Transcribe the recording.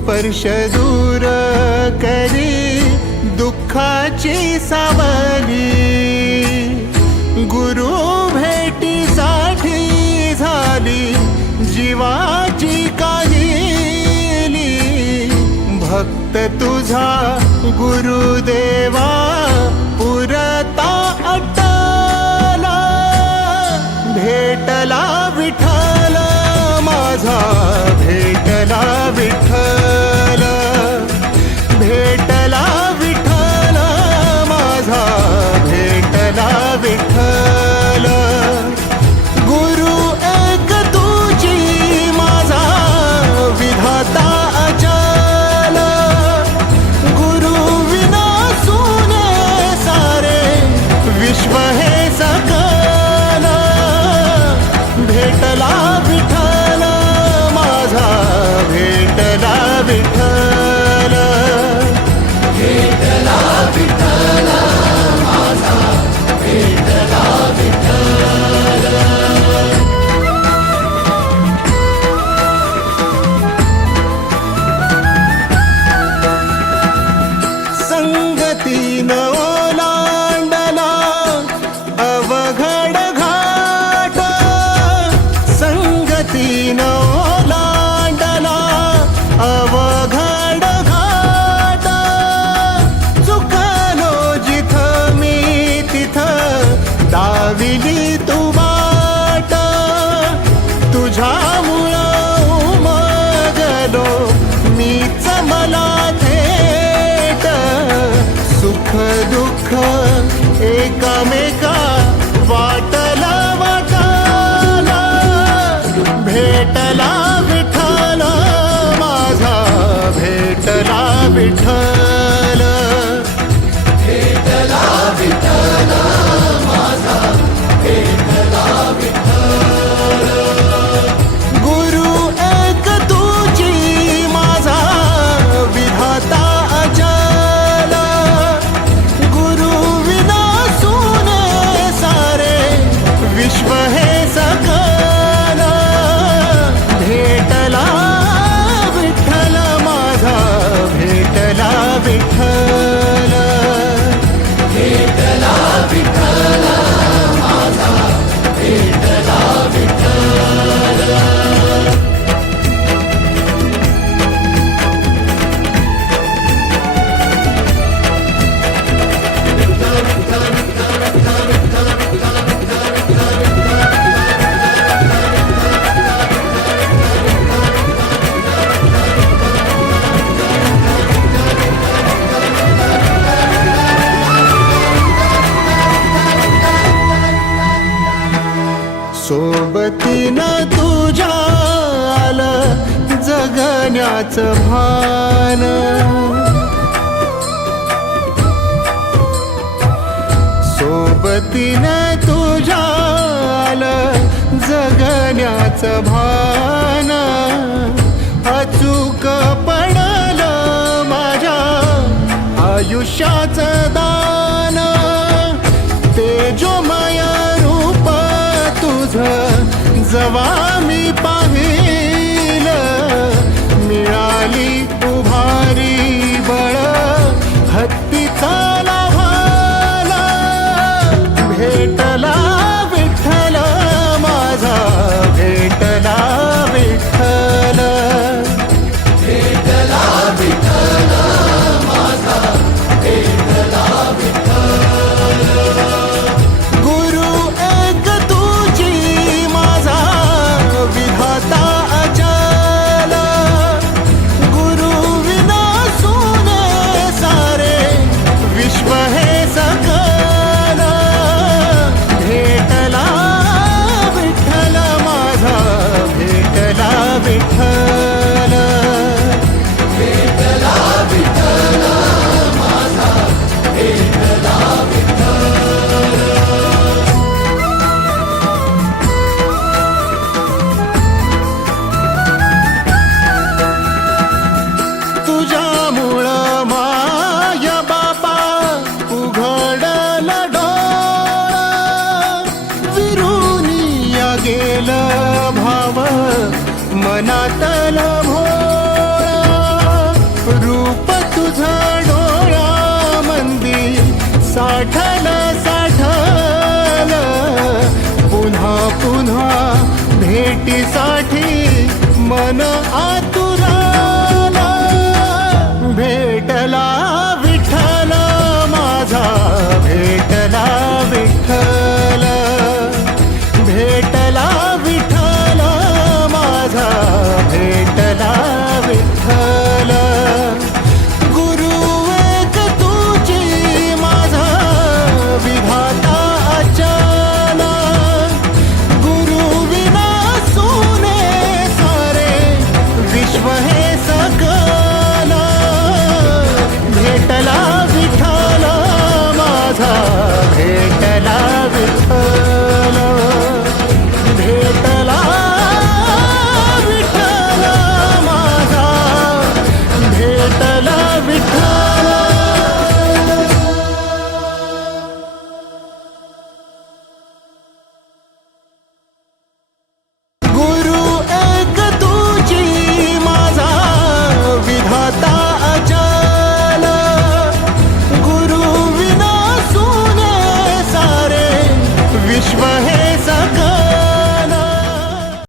स्पर्श दूर करी दुःखाची सावली, गुरु भेटीसाठी झाली जीवाची काहिली। भक्त तुझा गुरुदेवा पुरता अटला, भेटला विठ्ठल माझा, भेटला विठ्ठल, भेटला विठ्ठल माझा, भेटला विठ्ठल। गुरु एक तुझी माझा विधाता अचल, गुरु विना सुने सारे विश्व हे सकल। भेटला विठ्ठल माझा, भेटला विठ्ठल, भेटला विठ्ठल माझा, भेटला विठ्ठल। संगतीन ओलांडला अवघड घाट, संगतीन ओलांडला अवघड घाट। चुकलो जिथं मी तिथं दाविली तू बाट, तुझ्यामुळं उमगलो मीच मला थेट। सुख दुःख एकामेका वाटला वाटाला, भेटला विठ्ठल माझा, भेटला विठ्ठल, भेटला विठ्ठल माझा, भेटला विठ्ठल। गुरु एक तुझी माझा विधाता अचल, गुरु विना सुने सारे विश्व हे सकल। भेटला विठ्ठल माझा, भेटला विठ्ठल, भेटला विठ्ठल माझा, भेटला विठ्ठल। सोबतीनं तुझ्या आलं जगण्याचं भान, सोबतीनं तुझ्या आलं जगण्याचं भान। अचूक पडलं माझ्या आयुष्याचं दान, तेजोमय रूप तुझं जवा मी पाहिलं, मिळाली उभारी बळ हत्तीचा लाभाला। भेटला विठ्ठल माझा, भेटला विठ्ठल, भेटला विठ्ठल माझा, भेटला विठ्ठल। गुरु एक तुझी माझा विधाता अचल, गुरु विना सुने सारे विश्व हे सकल। भेटला विठ्ठल माझा, भेटला विठ्ठल, भेटला विठ्ठल माझा, भेटला विठ्ठल। तुझ्यामुळं माय बापा उघडलं डोळं, विरुनिया गेलं भाव मनातलं भोळं। पुन्हा पुन्हा भेटीसाठी मन आतुराला भेटला